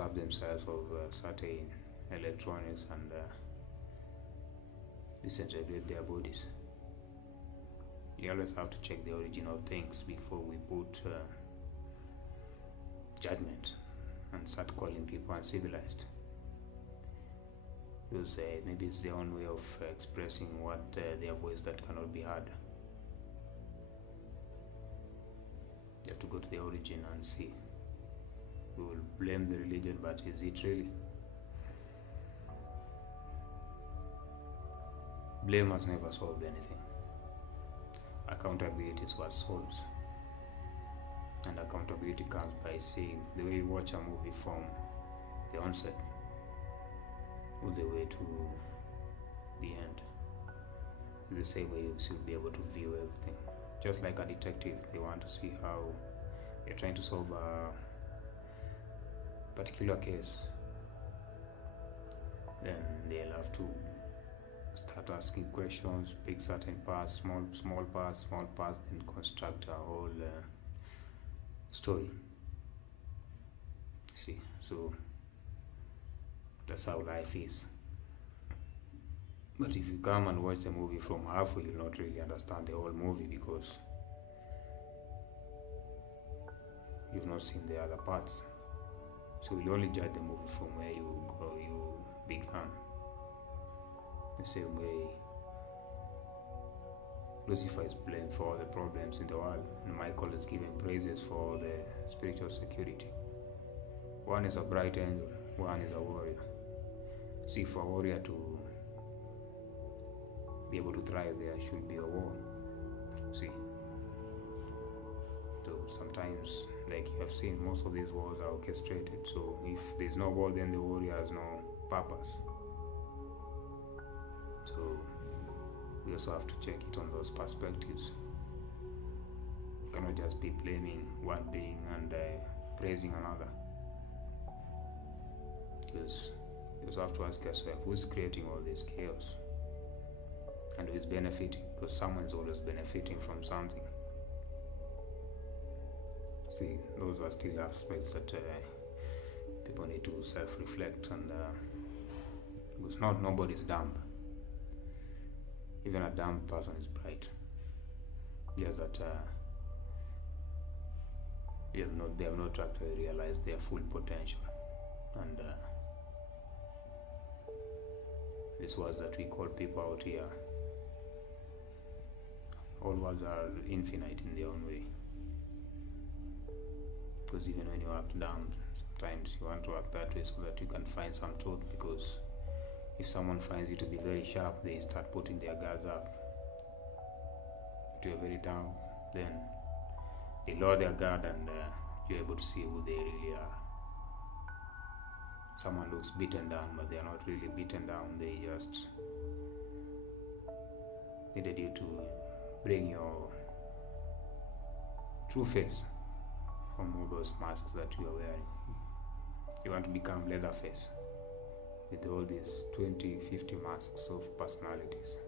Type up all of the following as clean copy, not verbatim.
starve themselves of certain electronics and disintegrate their bodies. You always have to check the origin of things before we put judgment and start calling people uncivilized. Because maybe it's their own way of expressing what their voice that cannot be heard. You have to go to the origin and see. We will blame the religion, but is it really? Blame has never solved anything. Accountability is what solves. And accountability comes by seeing the way you watch a movie from the onset all the way to the end. The same way you should be able to view everything. Just like a detective, they want to see how you're trying to solve a particular case. Then they'll have to start asking questions, pick certain parts, small parts, then construct a whole story. See, so that's how life is. But if you come and watch the movie from halfway, you'll not really understand the whole movie because you've not seen the other parts. So you'll only judge the movie from where you began. The same way Lucifer is blamed for all the problems in the world, and Michael is given praises for the spiritual security. One is a bright angel, one is a warrior. See, for a warrior to be able to thrive, there should be a war. See, so sometimes, like you have seen, most of these wars are orchestrated. So if there's no war, then the warrior has no purpose. So we also have to check it on those perspectives. You cannot just be blaming one being and praising another. Because you also have to ask yourself, who's creating all this chaos? And who is benefiting? Because someone is always benefiting from something. See, those are still aspects that people need to self-reflect, and because nobody's dumb. Even a dumb person is bright. Just that they have not actually realized their full potential. And these words that we call people out here, all words are infinite in their own way. Because even when you act dumb, sometimes you want to act that way so that you can find some truth. Because if someone finds you to be very sharp, they start putting their guards up. If you're very dumb, then they lower their guard, and you're able to see who they really are. Someone looks beaten down, but they are not really beaten down. They just needed you to bring your true face from all those masks that you are wearing. You want to become Leatherface with all these 20, 50 masks of personalities.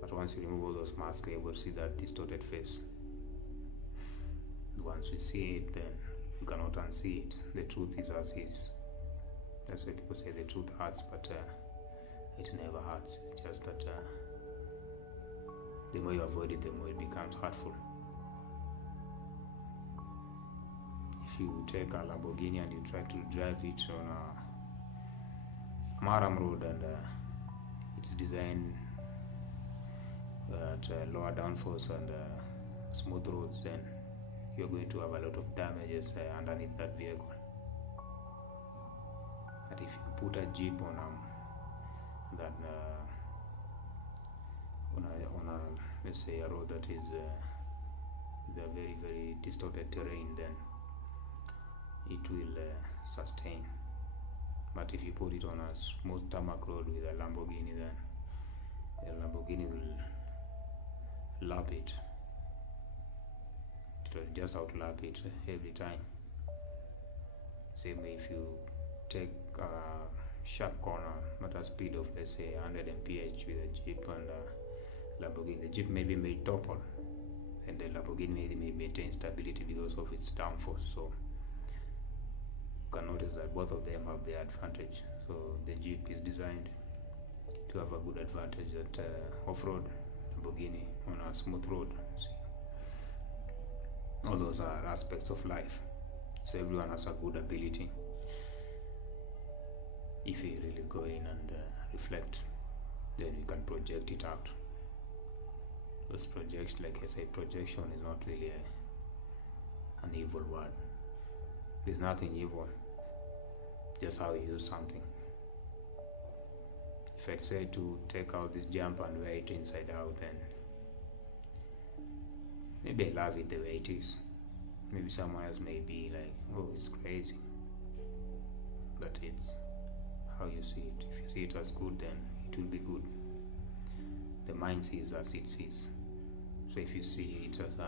But once you remove all those masks, you're able to see that distorted face. Once we see it, then you cannot unsee it. The truth is as is. That's why people say the truth hurts, but it never hurts. It's just that the more you avoid it, the more it becomes hurtful. If you take a Lamborghini and you try to drive it on a Maram road, and it's designed at lower downforce and smooth roads, then you're going to have a lot of damages underneath that vehicle. But if you put a Jeep on let's say a road that is the very, very distorted terrain, then it will sustain. But if you put it on a smooth tarmac road with a Lamborghini, then the Lamborghini will lap it. It will just outlap it every time. Same way, if you take a sharp corner at a speed of, let's say, 100 mph with a Jeep and a Lamborghini, the Jeep maybe may topple, and the Lamborghini may maintain stability because of its downforce. So can notice that both of them have their advantage. So the Jeep is designed to have a good advantage at off-road, Lamborghini on a smooth road. See, all those are aspects of life. So everyone has a good ability if you really go in and reflect, then you can project it out. Those projections, like I said, projection is not really an evil word. There's nothing evil, just how you use something. If I say to take out this jumper and wear it inside out, then maybe I love it the way it is. Maybe someone else may be like, oh, it's crazy. But it's how you see it. If you see it as good, then it will be good. The mind sees as it sees. So if you see it as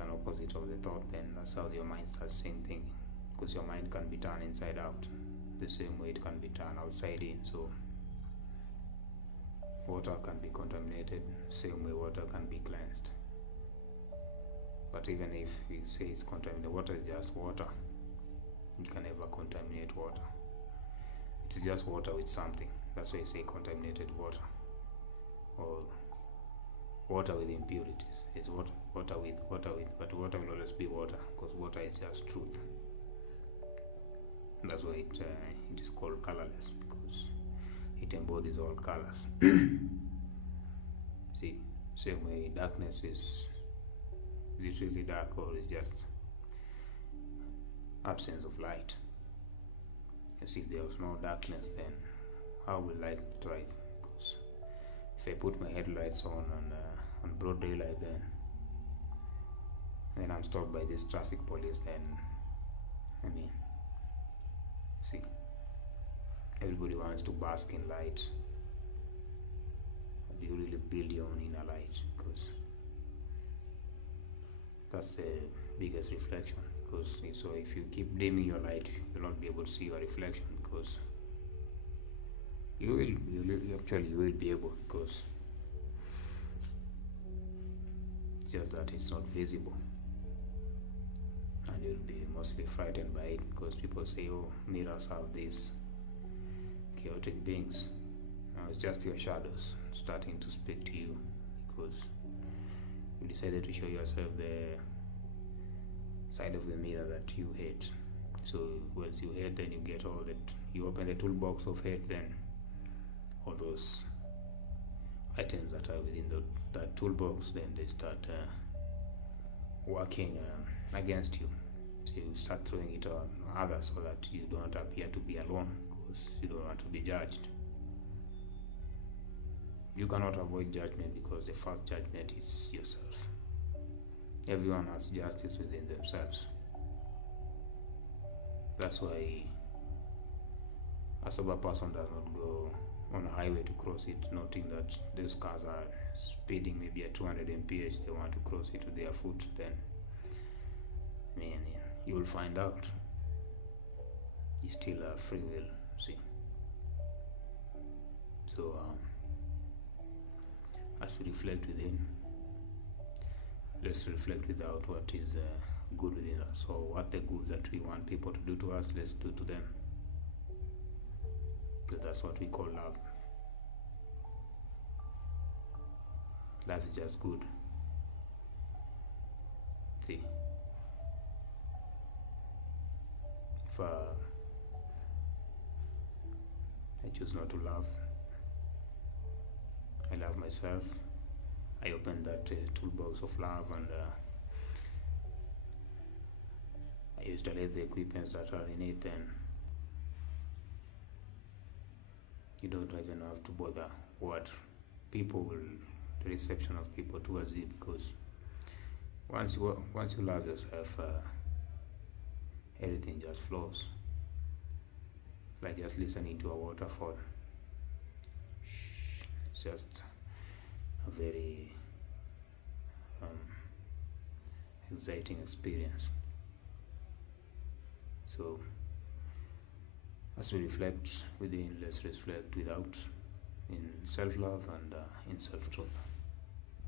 an opposite of the thought, then that's how your mind starts seeing things. Because your mind can be turned inside out the same way it can be turned outside in. So water can be contaminated, same way water can be cleansed. But even if you say it's contaminated, water is just water. You can never contaminate water. It's just water with something. That's why you say contaminated water, or water with impurities. It's water with, but water will always be water, because water is just truth. That's why it is called colorless, because it embodies all colors. See, same way darkness is literally dark, or is just absence of light. As if there was no darkness, then how will light thrive? Because if I put my headlights on broad daylight, then I'm stopped by this traffic police, then see, everybody wants to bask in light. Do you really build your own inner light? Because that's the biggest reflection. Because so if you keep dimming your light, you'll not be able to see your reflection, because you will be able, because it's just that it's not visible, and you'll be mostly frightened by it, because people say, oh, mirrors have these chaotic beings. Now it's just your shadows starting to speak to you, because you decided to show yourself the side of the mirror that you hate. So once you hate, then you get all that, you open the toolbox of hate, then all those items that are within that toolbox, then they start working against you. So you start throwing it on others, so that you don't appear to be alone, because you don't want to be judged. You cannot avoid judgment, because the first judgment is yourself. Everyone has justice within themselves. That's why a sober person does not go on a highway to cross it, noting that those cars are speeding maybe at 200 mph. They want to cross it with their foot, then you will find out. You still have free will, see. So as we reflect within, let's reflect without what is good within us. So what the good that we want people to do to us, let's do to them. So that's what we call love. Love is just good. See, if I choose not to love, I love myself. I open that toolbox of love, and I installate the equipments that are in it, and you don't even have to bother what people will, the reception of people towards it, because once you love yourself, everything just flows. It's like just listening to a waterfall. It's just a very exciting experience. So as we reflect within, let's reflect without, in self-love and in self-truth.